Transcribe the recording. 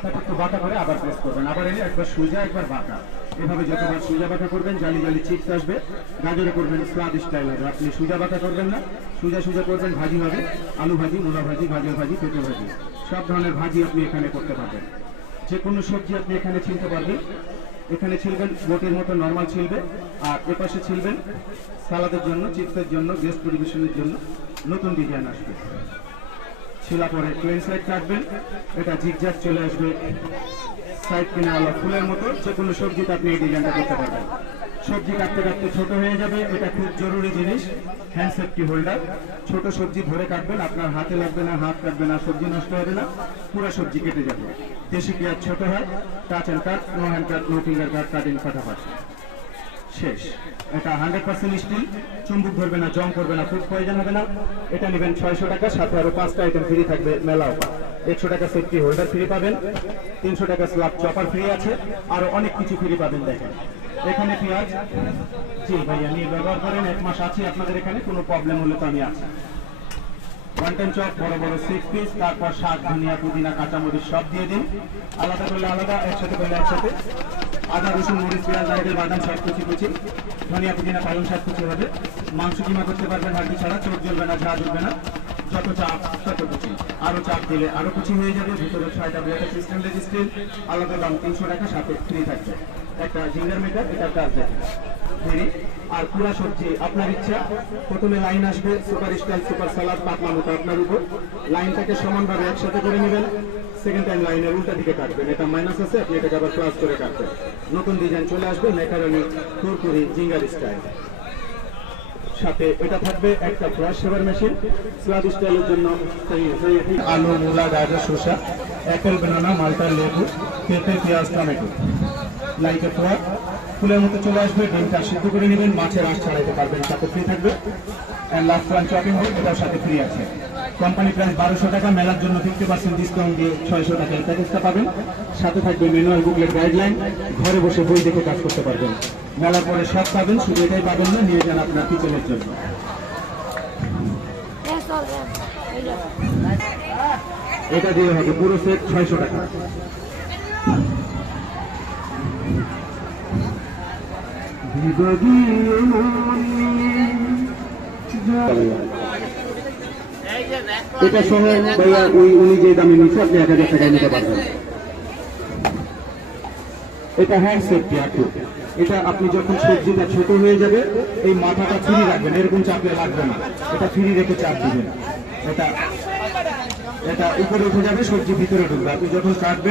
মাথাটা একটু বাঁকা করে আবার প্রেস করবেন, আবার এনে একবার সোজা একবার বাঁকা, এভাবে যতবার সোজা বাঁকা করবেন জালি জালি চিপস আসবে। গাজরে করবেন স্লাদ স্টাইল হবে, আপনি সোজা বাঁকা করবেন না, সোজা সোজা করবেন, ভাজি হবে, আলু ভাজি, মূলা ভাজি, গাজর ভাজি, পেঁপে ভাজি, সব ধরনের ভাজি আপনি এখানে করতে পারবেন। যে কোনো সবজি আপনি এখানে ছিলতে পারবেন। এখানে ছিলবেন বোটের মতো নর্মাল ছিলবে, আর এপাশে ছিলবেন সালাদের জন্য, চিপসের জন্য, গেস্ট পরিবেশনের জন্য নতুন ডিজাইন আসবে। ছিলা পরে টুয়েন সাইড কাটবেন, এটা জিগজ্যাগ চলে আসবে সাইড কিনা আলো ফুলের মতো। যে কোনো সবজিতে আপনি এই ডিজাইনটা করতে পারবেন। সবজি কাটতে কাটতে ছোট হয়ে যাবে, এটা খুব জরুরি জিনিস, হ্যান্ড সেফটি হোল্ডার। ছোট সবজি ধরে কাটবেন, আপনার হাতে লাগবে না, হাত কাটবে না, সবজি নষ্ট হবে না, পুরো সবজি কেটে যাবে। দেশি পেঁয়াজ ছোট হয়, touch and cut, no hand cut, no finger cut, cutting ফাটাফাট শেষ। এটা 100% স্টিল, চুম্বুক ধরবে না, জং করবে না, ফুড পয়জন হবে না। এটা নেবেন 600 টাকা, সাথে আরো 5টা আইটেম ফ্রি থাকবে মেলা অফার। 100 টাকা সেফটি হোল্ডার ফ্রি পাবেন, 300 টাকা স্ল্যাব চপার ফ্রি আছে, আরো অনেক কিছু ফ্রি পাবেন। দেখেন এখানে পেঁয়াজ, জি ভাইয়া নিয়ে ব্যবহার করেন, 1 মাস আছে আপনাদের এখানে, কোনো প্রবলেম হলে তো আমি আছি। ওয়ান টাইম চপ বড় বড় 6 পিস, তারপর শাক, ধনিয়া, পুদিনা, কাঁচামরিচ সব দিয়ে দিন, আলাদা করলে আলাদা, একসাথে করলে একসাথে। আদা, রসুন, মরিচ, পেঁয়াজ, নারকেল, বাদাম সব কুচি কুচি, ধনিয়া, পুদিনা, পালং শাক কুচি হবে। মাংস কিমা করতে পারবেন হাড্ডি ছাড়া, চোখ জ্বলবে না, ঝাঁ জ্বলবে না। যত চাপ তত কুচি, আরো চাপ দিলে আরো কুচি হয়ে যাবে। ভিতরে 6টা ব্লেড স্টেনলেস স্টিল, আলাদা দাম 300 টাকা, সাথে ফ্রি থাকবে একটা জিঞ্জার মেকার, এটা কাজ দেখেন ফ্রি। আর পুরা সবজি আপনার ইচ্ছা, প্রথমে লাইন আসবে সুপার স্টাইল, সুপার সালাদ, পাতলা মতো আপনার উপর। লাইনটাকে সমানভাবে একসাথে করে নেবেন, সেকেন্ড টাইম লাইনের উল্টা দিকে কাটবেন, এটা মাইনাস আছে, আপনি এটাকে আবার প্লাস করে কাটবেন। নতুন ডিজাইন চলে আসবে, মেকারনি কুরকুরি জিঞ্জার স্টাইল। সাথে এটা থাকবে একটা ফ্রাশ শেভার মেশিন, স্লাদ স্টাইলের জন্য। আলু, মূলা, গাজর, শসা, অ্যাপেল, বেনানা, মালটা, লেবু, পেঁপে, পেঁয়াজ, টমেটো, লাইকে পোয়া ফুলের মতো চলে আসবে। ডিমটা সিদ্ধ করে নেবেন, মাছের আঁশ ছাড়াইতে পারবেন, সাথে ফ্রি থাকবে। And last one chopping board, এটার সাথে ফ্রি আছে। কোম্পানি প্রাইস 1200 টাকা, মেলার জন্য 50% ডিসকাউন্ট দিয়ে 600 টাকা এই প্যাকেজটা পাবেন। সাথে থাকবে ম্যানুয়াল বুকলেট, গাইডলাইন, ঘরে বসে বই দেখে কাজ করতে পারবেন। মেলার পরে সব পাবেন, শুধু এটাই পাবেন না, নিয়ে যান আপনার কিচেনের জন্য। এটা দিয়ে হবে পুরো সেট 600 টাকা। এটা সহ ভাইয়া উনি যে দামে নিচ্ছে আপনি 1000 টাকায় নিতে পারবেন। এটা হ্যান্ড সেফটি একটু, এটা আপনি যখন সবজিটা ছোট হয়ে যাবে এই মাথাটা ফ্রি রাখবেন, এরকম চাপে লাগবে না, এটা ফ্রি রেখে চাপ দিবেন, এটা উপরে উঠে যাবে, সবজি ভিতরে ঢুকবে, আপনি যখন কাটবেন